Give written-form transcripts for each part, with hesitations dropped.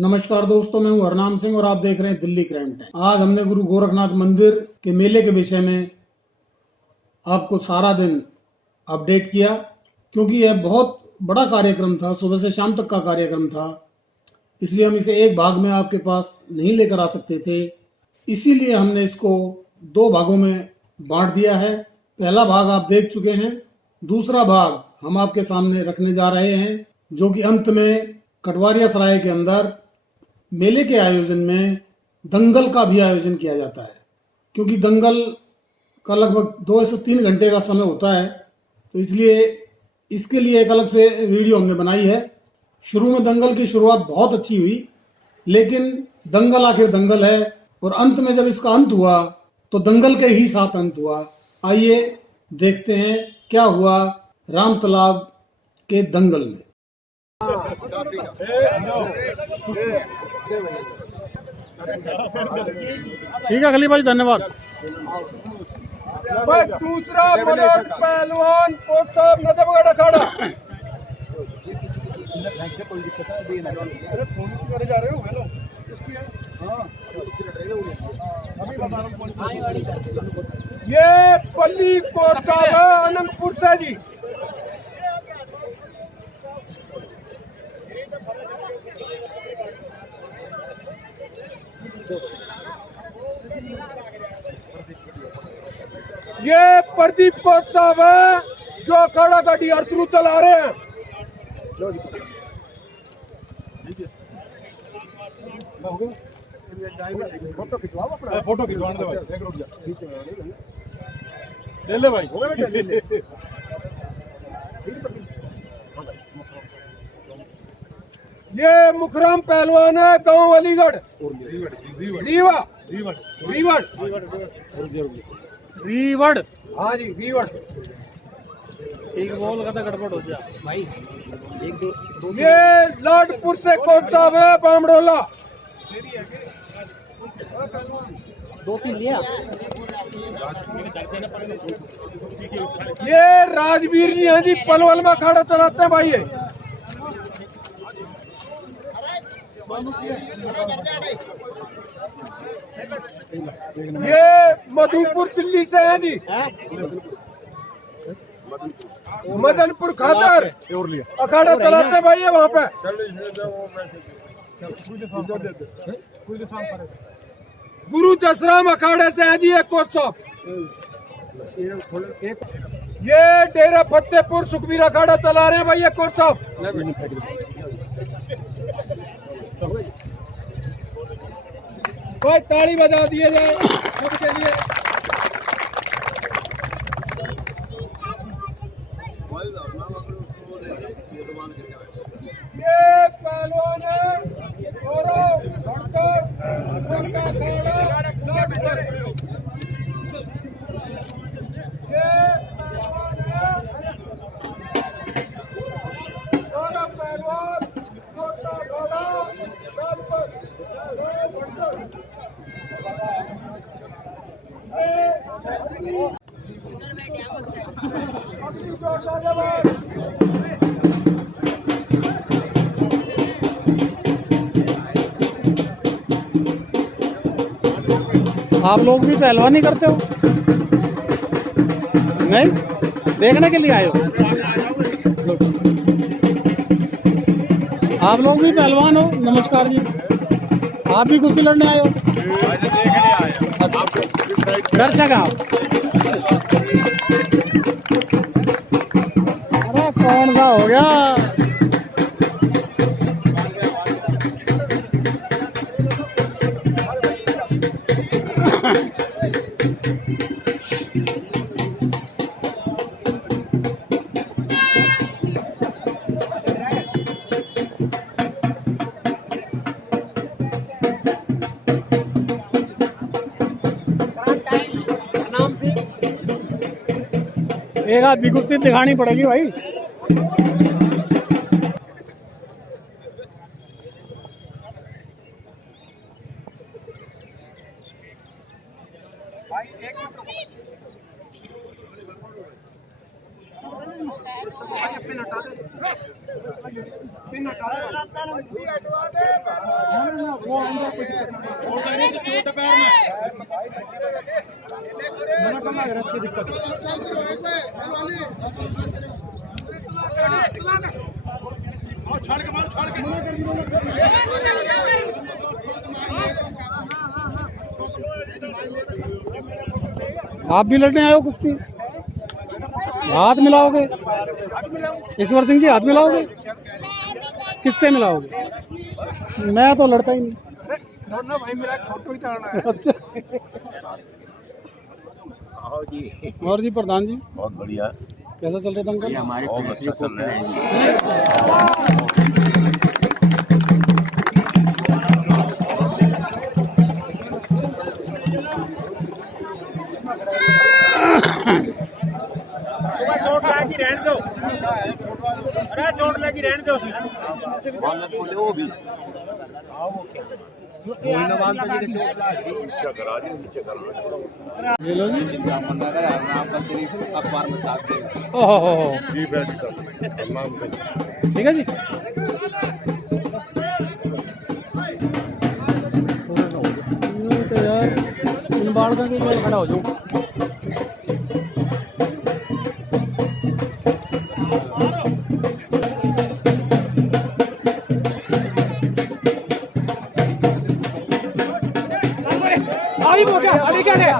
नमस्कार दोस्तों, मैं हूं हरनाम सिंह और आप देख रहे हैं दिल्ली क्राइम टाइम। आज हमने गुरु गोरखनाथ मंदिर के मेले के विषय में आपको सारा दिन अपडेट किया, क्योंकि यह बहुत बड़ा कार्यक्रम था, सुबह से शाम तक का कार्यक्रम था। इसलिए हम इसे एक भाग में आपके पास नहीं लेकर आ सकते थे, इसीलिए हमने इसको दो भागों में बांट दिया है। पहला भाग आप देख चुके हैं, दूसरा भाग हम आपके सामने रखने जा रहे हैं, जो कि अंत में कटवारिया सराय के अंदर मेले के आयोजन में दंगल का भी आयोजन किया जाता है। क्योंकि दंगल का लगभग 2 से 3 घंटे का समय होता है, तो इसलिए इसके लिए एक अलग से वीडियो हमने बनाई है। शुरू में दंगल की शुरुआत बहुत अच्छी हुई, लेकिन दंगल आखिर दंगल है, और अंत में जब इसका अंत हुआ तो दंगल के ही साथ अंत हुआ। आइए देखते हैं क्या हुआ राम तालाब के दंगल में। ठीक है खलीफा जी, धन्यवाद। दूसरा मनोज पहलवान कोच साहब नजफगढ़ अखाड़ा। अरे फोन करे जा रहे हो? हेलो, ये पल्ली कोच साहब है अनंतपुर से जी। ये प्रदीप कोच साहब है जो अखाड़ा का डीआरसी चला रहे हैं। फोटो खिंचवाओ, अपना फोटो खिंचवाने दो भाई, एक रुक जा, ले ले भाई, ले ले। ये मुखराम पहलवान है, गांव अलीगढ़, रीवड़। हाँ जी, रीवड़। एक बोल का गड़बड़ हो गया भाई। एक दो ये लाडपुर से कोच साहब है बामड़ोला। 2-3 लिया। ये राजवीर जी हैं जी, पलवल में अखाड़ा चलाते हैं भाई। ये मधुपुर दिल्ली से हैं जी, मदनपुर खादर अखाड़ा चलाते हैं भाई वहाँ पे। गुरु जसराम अखाड़े से हैं जी एक कोच साहब। ये डेरा फतेहपुर सुखबीर अखाड़ा चला रहे हैं भाई ये कोच साहब। भाई ताली बजा दिए जाए सबके लिए। ये पहलवान है गौरव भड़कर, उनका अखाड़ा लाडपुर। ये पहलवान है गौरव पहलवान, छोटा घोड़ा लाडपुर। आप लोग भी पहलवानी करते हो? नहीं, देखने के लिए आए हो? आप लोग भी पहलवान हो? नमस्कार जी, आप भी कुश्ती लड़ने आए हो? दर्शक आप? अरे कौन सा हो गया? एक आधी कुश्ती दिखानी पड़ेगी भाई। पिन हटा दे। चोट पैर में मना करना है रस्ते दिक्कत छाड़ के मारो छाड़ के आप भी लड़ने आए हो कुश्ती? हाथ मिलाओगे? ईश्वर सिंह जी हाथ मिलाओगे? किससे मिलाओगे? मैं तो लड़ता ही नहीं। भाई मेरा फोटो ही डालना है। अच्छा जी और जी प्रधान जी बहुत बढ़िया कैसा चल रहा था अंकल? हमारे बहुत अच्छा चल रहा है चोट लगी रहने दो अरे चोट लगी रहने दो वो भी ले लो जी। अखबार में साथ ओहो ठीक है जी। यूं तो यार इन बाढ़ का मैं खड़ा हो जाऊँ। अभी क्या है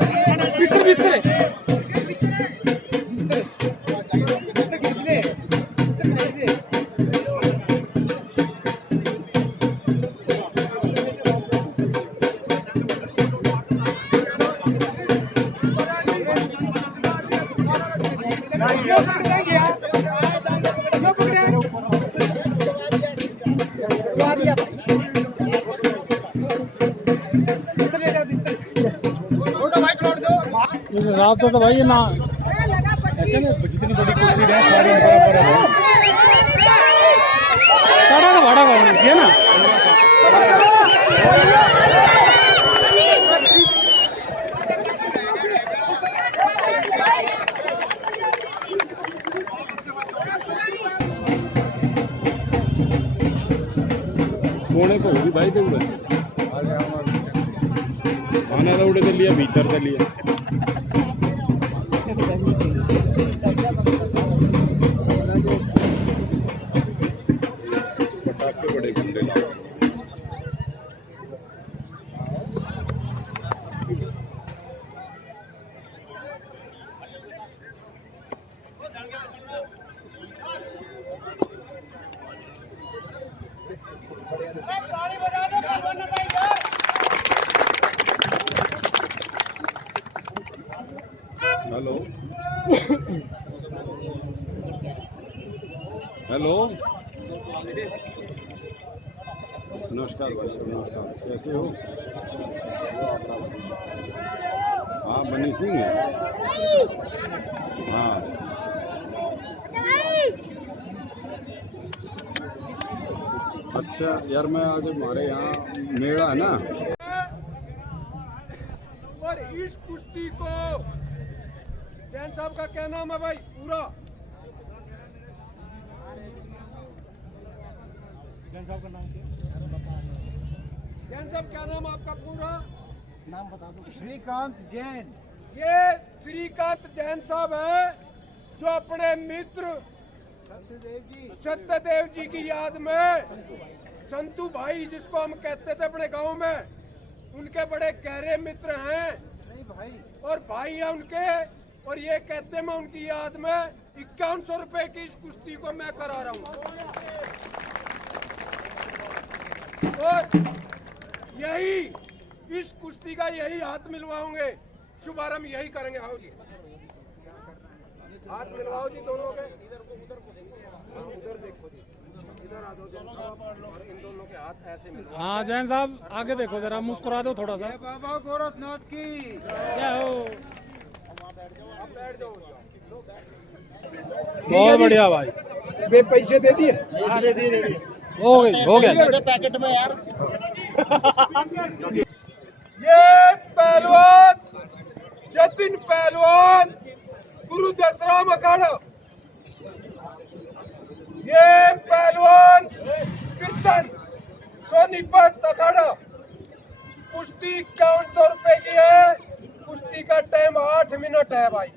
भीतर भीतर रात तो भाई ये ना जितनी बड़ी कुर्सी है सारी बराबर है साढ़ा का भाड़ा होना चाहिए ना। कोने को होगी भाई तो उड़े आना तो उड़े चलिए भीतर चलिए पटाखे बड़े गंदे लाओ हेलो हेलो नमस्कार भाई साहब नमस्कार कैसे हो हाँ बनी सिंह है हाँ अच्छा यार मैं आज हमारे यहाँ मेला है ना और इस कुश्ती को जैन साहब का क्या नाम है भाई पूरा जैन साहब का नाम जैन साहब क्या नाम आपका पूरा नाम बता दो श्रीकांत जैन ये श्रीकांत जैन साहब है जो अपने मित्र सत्यदेव जी की याद में संतू भाई जिसको हम कहते थे अपने गांव में उनके बड़े गहरे मित्र हैं नहीं भाई और भाई हैं उनके और ये कहते मैं उनकी याद में 5100 रुपए की इस कुश्ती को मैं करा रहा हूँ और यही इस कुश्ती का यही हाथ मिलवाओगे शुभारंभ यही करेंगे। आओ जी हाथ मिलवाओ जी दोनों के उधर देखो जी इधर आ जाओ और इन दोनों के हाथ ऐसे मिलवाओ। हाँ जैन साहब आगे देखो जरा मुस्कुरा दो थोड़ा सा। बाबा गोरखनाथ की जय हो। आप बैठ जाओ बहुत बढ़िया भाई वे पैसे दे दिए हाँ दे दिए हो गया पैकेट में यार ये पहलवान जतिन पहलवान गुरु दसराम अखाड़ा ये पहलवान कृष्ण सोनीपत अखाड़ा कुश्ती 5100 रुपए की है। कुश्ती का टाइम 8 मिनट है भाई।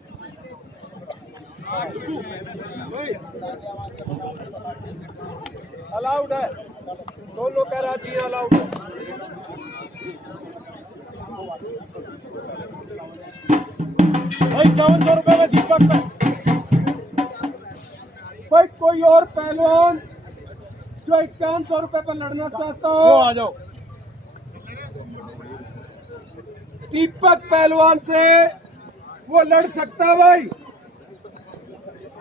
अलाउड है, दोनों कह राजी है, अलाउड है। भाई 5400 रुपए में दीपक में। भाई कोई और पहलवान जो 5100 रुपए पर लड़ना चाहता वो हो, आ जाओ। दीपक पहलवान से वो लड़ सकता है भाई।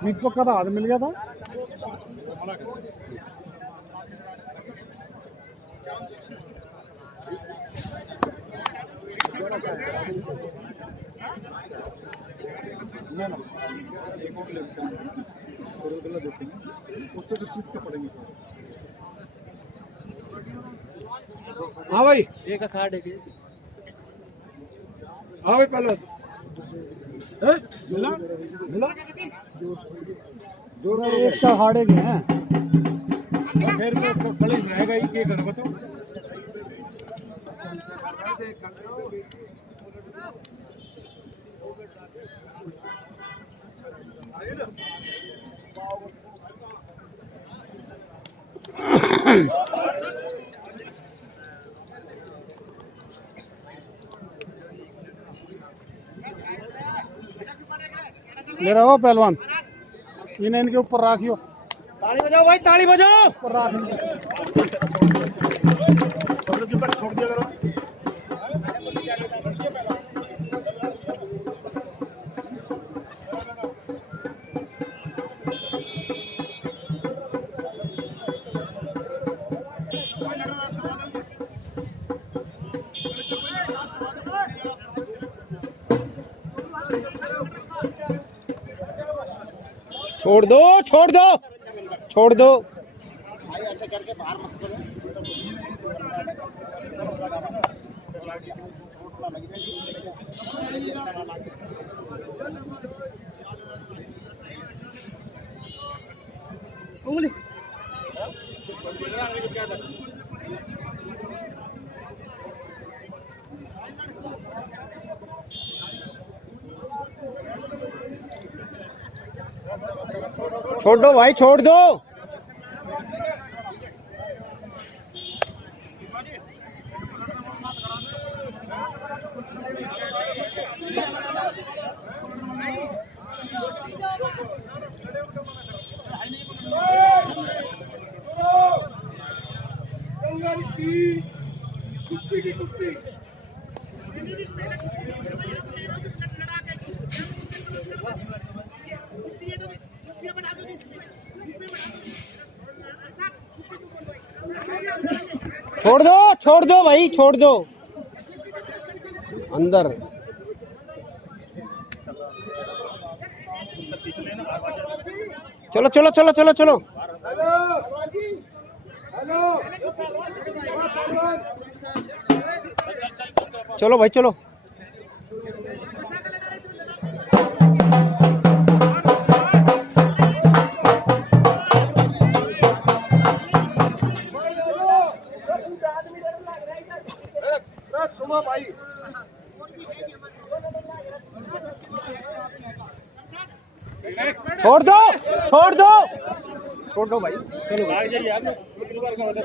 दीपक का तो हाथ मिल गया था। ना ना एक और लेते हैं, और देते हैं, उसको तो चीज के पड़ेंगे। हाँ भाई, एक अखाड़े के हाँ भाई पहलवान मिला मिला जो एक का हाड़े के हैं। फिर तो खड़े रहेगा ही के कर बताओ। ले रहे हो पहलवान, इन्हें इनके ऊपर राखियो। ताली बजाओ भाई, ताली बजाओ। ऊपर राख छोड़ दिया करो। छोड़ दो, छोड़ दो, छोड़ दो। भाई ऐसे करके बाहर मत करो। उंगली छोड़ दो भाई, छोड़ दो। जंगल की कुश्ती की कुश्ती। छोड़ दो भाई, छोड़ दो। अंदर चलो चलो चलो चलो चलो। हेलो हेलो, चलो भाई चलो। सुनो भाई, छोड़ दो, छोड़ दो, छोड़ दो भाई। चलो भाग जाइए यार, शुक्रवार का बता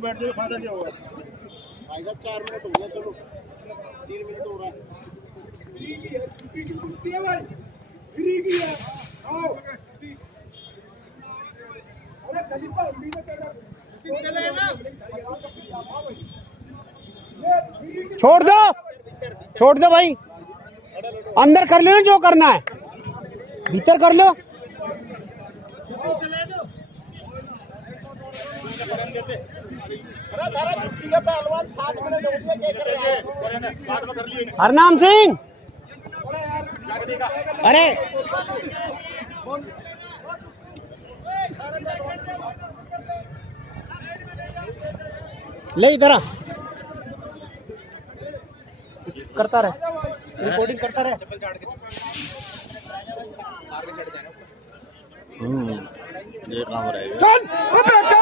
बैठ जाओ। फायदा क्या हुआ? भाई साहब 4 मिनट हो गया, चलो 3 मिनट हो रहा है। कुश्ती की कुश्ती है भाई, फ्री की है। आओ, अरे खलीफा हिंदी में कहना चले ना। छोड़ दो भाई। अंदर कर लो ना जो करना है, भीतर कर लो। पहलवान 7 मिनट हो गया, क्या कर रहे हैं? हरनाम सिंह, अरे ले इधर आ, करता रहे, रिकॉर्डिंग करता रहे। ये काम रहेगा। चल, ओ बेटा।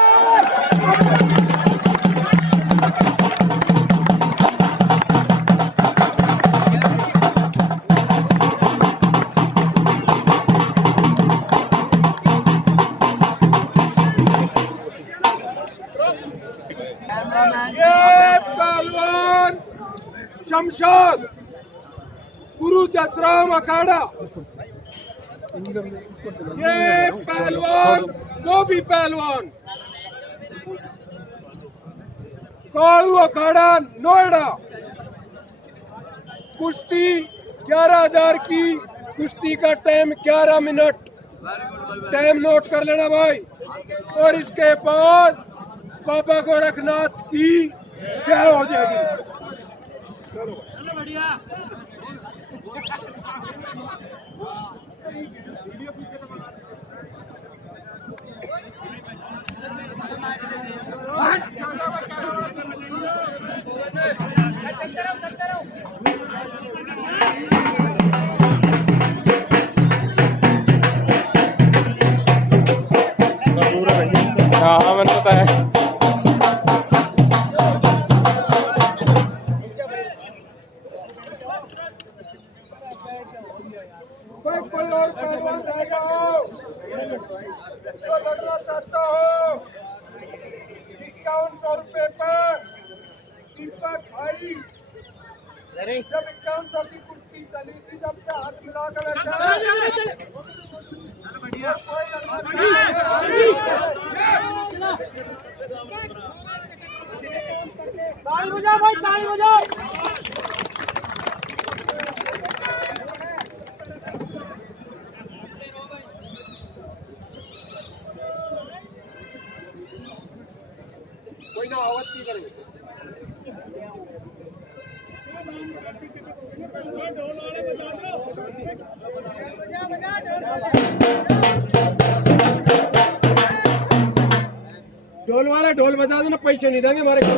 ये पहलवान शमशाद गुरु जसराम अखाड़ा, ये पहलवान वो भी पहलवान कालू अखाड़ा नोएडा, कुश्ती 11,000 की कुश्ती का टाइम 11 मिनट, टाइम नोट कर लेना भाई। और इसके बाद बाबा गोरखनाथ की जय हो जाएगी। हाँ मैंने पता है। कोई और पहलवान रह जाओ जो लड़ना चाहता हो। 5100 रुपए पर दीपक भाई, जब 5100 की कुश्ती चली थी, जब से हाथ मिलाकर ताली बजाओ भाई, ताली बजाओ। कोई ना आवाज नहीं करेंगे। ढोल वाले ढोल बजा देना, पैसे नहीं देंगे हमारे को।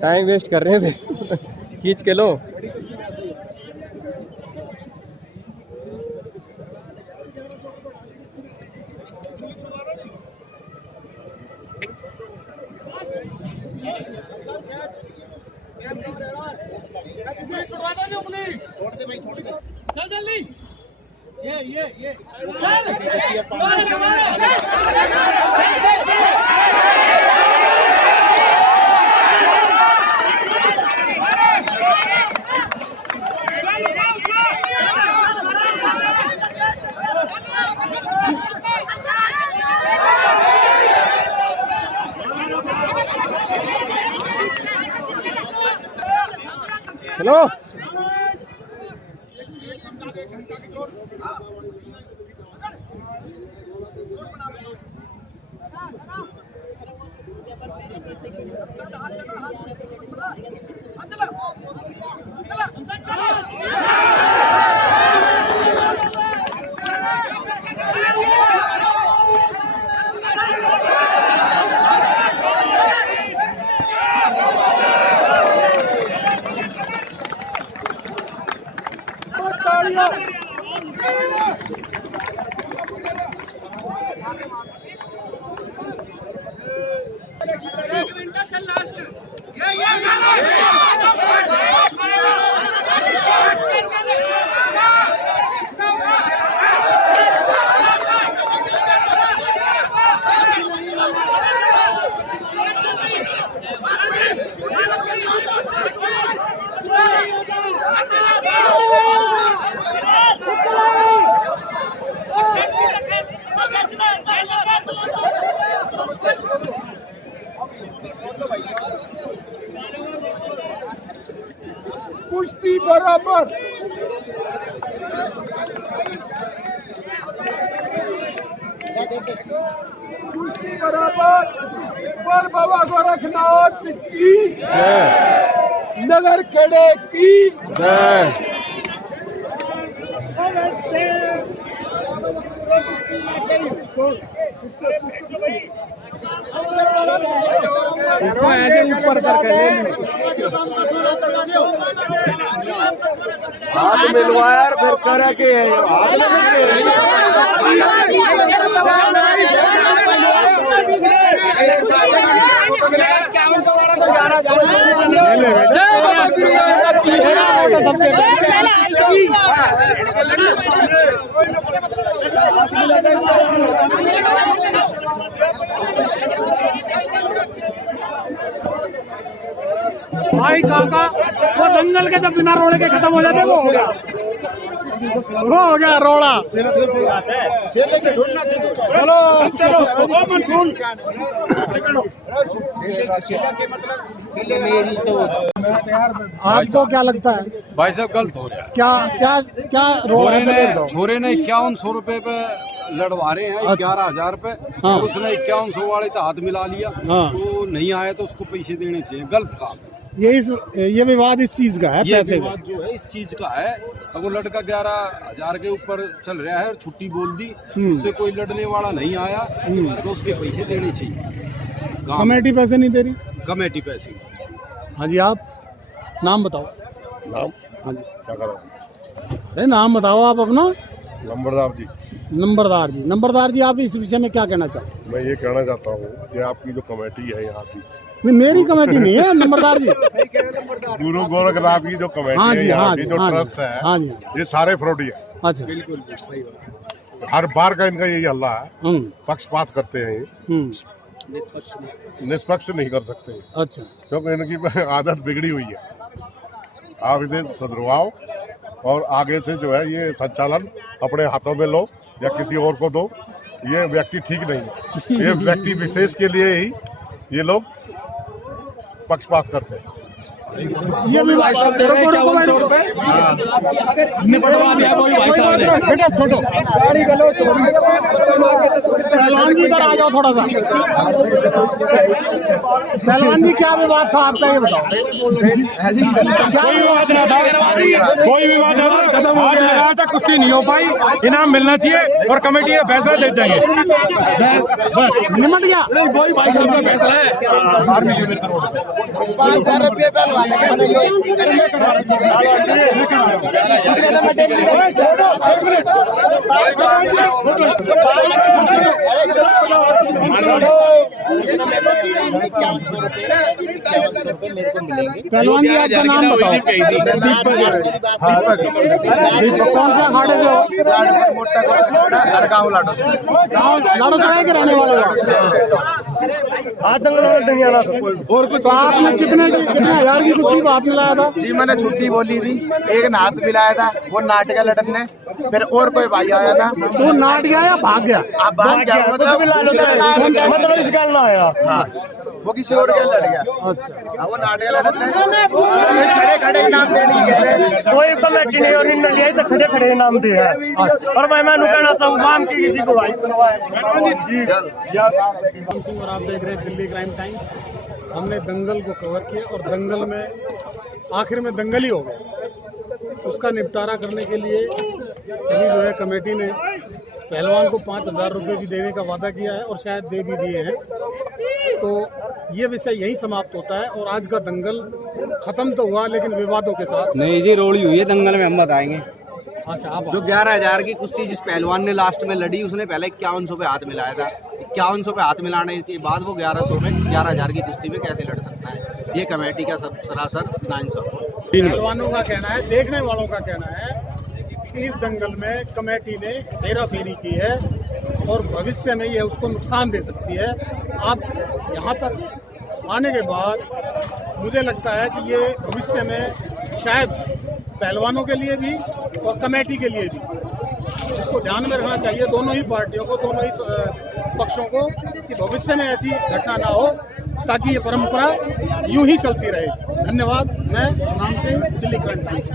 टाइम वेस्ट कर रहे थे खींच के लो। चलो कुश्ती बराबर कुश्ती बराबर पर बाबा गोरखनाथ की नगर खेड़े की इसको ऐसे ऊपर करके हाथ मिलवा यार, फिर करा के हाथ सबसे भाई काका वो दंगल के जब बिना रोड़े के खत्म हो जाते वो हो गया, वो हो गया रोड़ा। चलो चलो आपको क्या लगता है भाई साहब गलत हो रहा है। क्या क्या क्या छोरे ने 5100 रुपए पे लड़वा रहे हैं, 11,000 रुपए। हाँ। उसने 5100 वाले तो हाथ मिला लिया, हाँ। तो नहीं आया तो उसको पैसे देने चाहिए। गलत काम है। ये विवाद इस चीज का है, ये पैसे का। विवाद जो है इस चीज का है। अब वो लड़का 11,000 के ऊपर चल रहा है, छुट्टी बोल दी, उससे कोई लड़ने वाला नहीं आया तो उसके पैसे देने चाहिए। कमेटी पैसे नहीं दे रही। कमेटी पैसे। हाँ जी, आप नाम बताओ। नाम हाँ जी, क्या करो? अरे नाम बताओ आप अपना। नंबरदार जी। नंबरदार जी, नंबरदार जी, आप इस विषय में क्या कहना चाहते हैं? मैं ये कहना चाहता हूँ कि आपकी जो कमेटी है यहाँ की, नहीं, मेरी कमेटी नहीं है नंबरदार जी। गुरु गोरखनाथ की जो कमेटी हाँ है जी, यहाँ हाँ की जी, जो हाँ ट्रस्ट जी, है, हाँ जी, ये सारे फ्रॉडी है। अच्छा, हर बार का इनका यही हल्ला है, हम्म, पक्षपात करते हैं ये। निष्पक्ष नहीं कर सकते, अच्छा, क्योंकि इनकी आदत बिगड़ी हुई है। आप इसे सुधरवाओ और आगे से जो है ये संचालन अपने हाथों में लो या किसी और को दो। ये व्यक्ति ठीक नहीं है, ये व्यक्ति विशेष के लिए ही ये लोग पक्षपात करते हैं। ये भी भाई साहब दे रहे हैं 5100 रुपए, निपटवा दिया कोई भाई साहब ने। बेटा छोटो पहलवान जी इधर आ जाओ थोड़ा सा। पहलवान जी क्या विवाद था आपका, ये बताओ। कोई विवाद ना था, कोई विवाद ना था, खत्म हो गया था, कुश्ती नहीं हो पाई, इनाम मिलना चाहिए और कमेटी ये फैसला दे देंगे, बस निमट गया। नहीं वही भाई साहब का फैसला है। 5000 रुपये पहलवान जी आपका नाम बताओ। दीपक कौन से अखाड़े से हो? लाडो सराय के रहने वाले हो। और कुछ आपने कितने हजार की कुश्ती को हाथ मिलाया था? जी मैंने छुट्टी बोली थी, एक ने हाथ मिलाया था, वो नाटका लड़न ने, फिर और कोई भाई आया था, वो नाट गया या भाग गया? आप भाग गया, मतलब इस गल ना आया, हाँ वो किसी और के लड़ गया। अच्छा, वो नाटका लड़न ने खड़े खड़े इनाम देने गए, कोई कमेटी नहीं और इन्होंने लिया तो खड़े खड़े इनाम दिए है। और मैं कहना चाहूँ काम की किसी को भाई सिंह और आप देख रहे हैं दिल्ली क्राइम टाइम्स। हमने दंगल को कवर किया और दंगल में आखिर में दंगल ही हो गया। उसका निपटारा करने के लिए चली जो है कमेटी ने पहलवान को 5000 रुपये भी देने का वादा किया है और शायद दे भी दिए हैं। तो ये विषय यहीं समाप्त होता है और आज का दंगल खत्म तो हुआ लेकिन विवादों के साथ। नहीं जी, रोड़ी हुई है दंगल में, हम बताएंगे। अच्छा, आप जो 11,000 की कुश्ती जिस पहलवान ने लास्ट में लड़ी, उसने पहले 5100 पे हाथ मिलाया था। 5100 पे हाथ मिलाने के बाद वो 1100 में 11,000 की कुश्ती में कैसे लड़ सकता है? ये कमेटी का सरासर नाइंसाफी। पहलवानों का कहना है, देखने वालों का कहना है कि इस दंगल में कमेटी ने हेराफेरी की है और भविष्य में ये उसको नुकसान दे सकती है। आप यहाँ तक आने के बाद मुझे लगता है कि ये भविष्य में शायद पहलवानों के लिए भी और कमेटी के लिए भी इसको ध्यान में रखना चाहिए, दोनों ही पार्टियों को, दोनों ही पक्षों को, कि भविष्य में ऐसी घटना ना हो ताकि ये परंपरा यूं ही चलती रहे। धन्यवाद। मैं नाम सिंह, दिल्ली क्राइम टाइम्स।